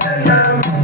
Thank you.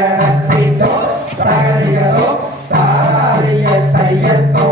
சாதைய சக்தித்தோ சகதிகளோ சாராதிய தையத்தோ